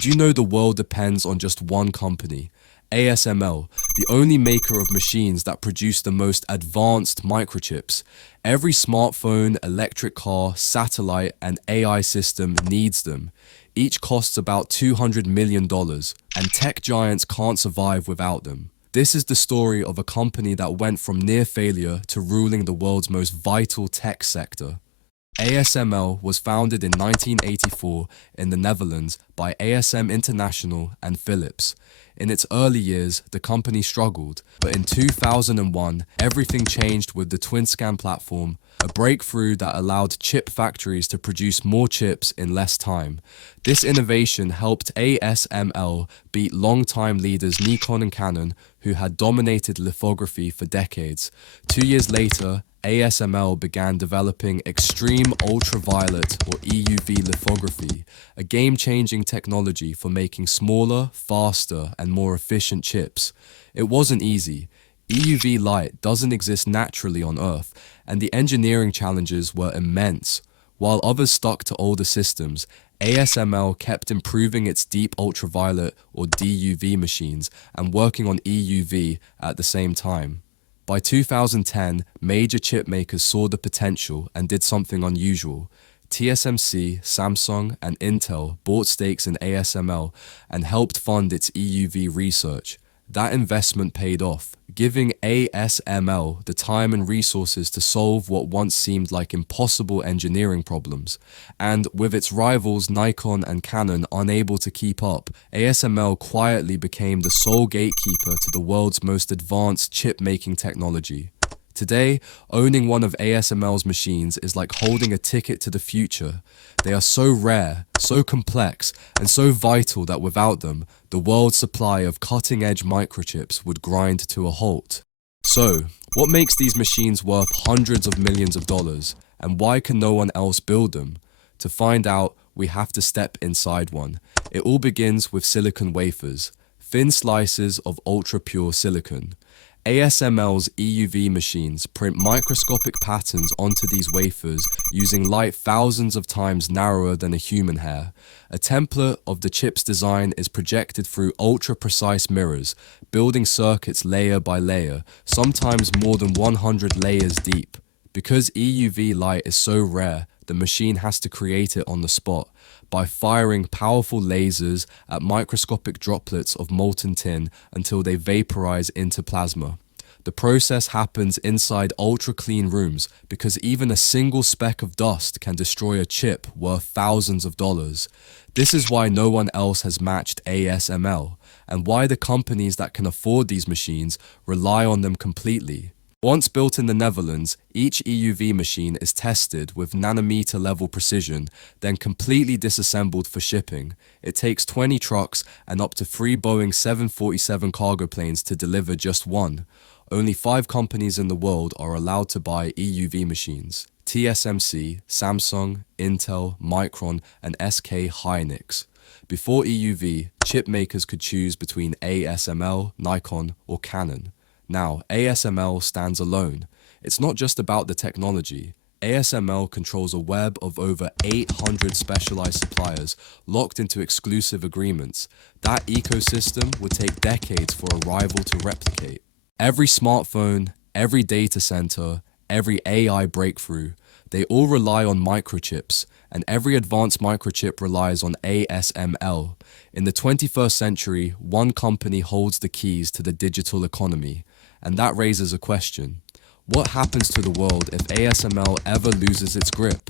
Did you know the world depends on just one company? ASML, the only maker of machines that produce the most advanced microchips. Every smartphone, electric car, satellite, and AI system needs them. Each costs about $200 million, and tech giants can't survive without them. This is the story of a company that went from near failure to ruling the world's most vital tech sector. ASML was founded in 1984 in the Netherlands by ASM International and Philips. In its early years, the company struggled, but in 2001, everything changed with the TwinScan platform, a breakthrough that allowed chip factories to produce more chips in less time. This innovation helped ASML beat longtime leaders Nikon and Canon, who had dominated lithography for decades. 2 years later, ASML began developing extreme ultraviolet or EUV lithography, a game-changing technology for making smaller, faster, and more efficient chips. It wasn't easy. EUV light doesn't exist naturally on Earth, and the engineering challenges were immense. While others stuck to older systems, ASML kept improving its deep ultraviolet or DUV machines and working on EUV at the same time. By 2010, major chip makers saw the potential and did something unusual. TSMC, Samsung, and Intel bought stakes in ASML and helped fund its EUV research. That investment paid off, giving ASML the time and resources to solve what once seemed like impossible engineering problems. And with its rivals Nikon and Canon unable to keep up, ASML quietly became the sole gatekeeper to the world's most advanced chip-making technology. Today, owning one of ASML's machines is like holding a ticket to the future. They are so rare, so complex, and so vital that without them, the world's supply of cutting-edge microchips would grind to a halt. So, what makes these machines worth hundreds of millions of dollars, and why can no one else build them? To find out, we have to step inside one. It all begins with silicon wafers, thin slices of ultra-pure silicon. ASML's EUV machines print microscopic patterns onto these wafers using light thousands of times narrower than a human hair. A template of the chip's design is projected through ultra-precise mirrors, building circuits layer by layer, sometimes more than 100 layers deep. Because EUV light is so rare, the machine has to create it on the spot by firing powerful lasers at microscopic droplets of molten tin until they vaporize into plasma. The process happens inside ultra-clean rooms because even a single speck of dust can destroy a chip worth thousands of dollars. This is why no one else has matched ASML, and why the companies that can afford these machines rely on them completely. Once built in the Netherlands, each EUV machine is tested with nanometer-level precision, then completely disassembled for shipping. It takes 20 trucks and up to 3 Boeing 747 cargo planes to deliver just one. Only 5 companies in the world are allowed to buy EUV machines: TSMC, Samsung, Intel, Micron, and SK Hynix. Before EUV, chip makers could choose between ASML, Nikon, or Canon. Now, ASML stands alone. It's not just about the technology. ASML controls a web of over 800 specialized suppliers locked into exclusive agreements. That ecosystem would take decades for a rival to replicate. Every smartphone, every data center, every AI breakthrough, they all rely on microchips, and every advanced microchip relies on ASML. In the 21st century, one company holds the keys to the digital economy. And that raises a question. What happens to the world if ASML ever loses its grip?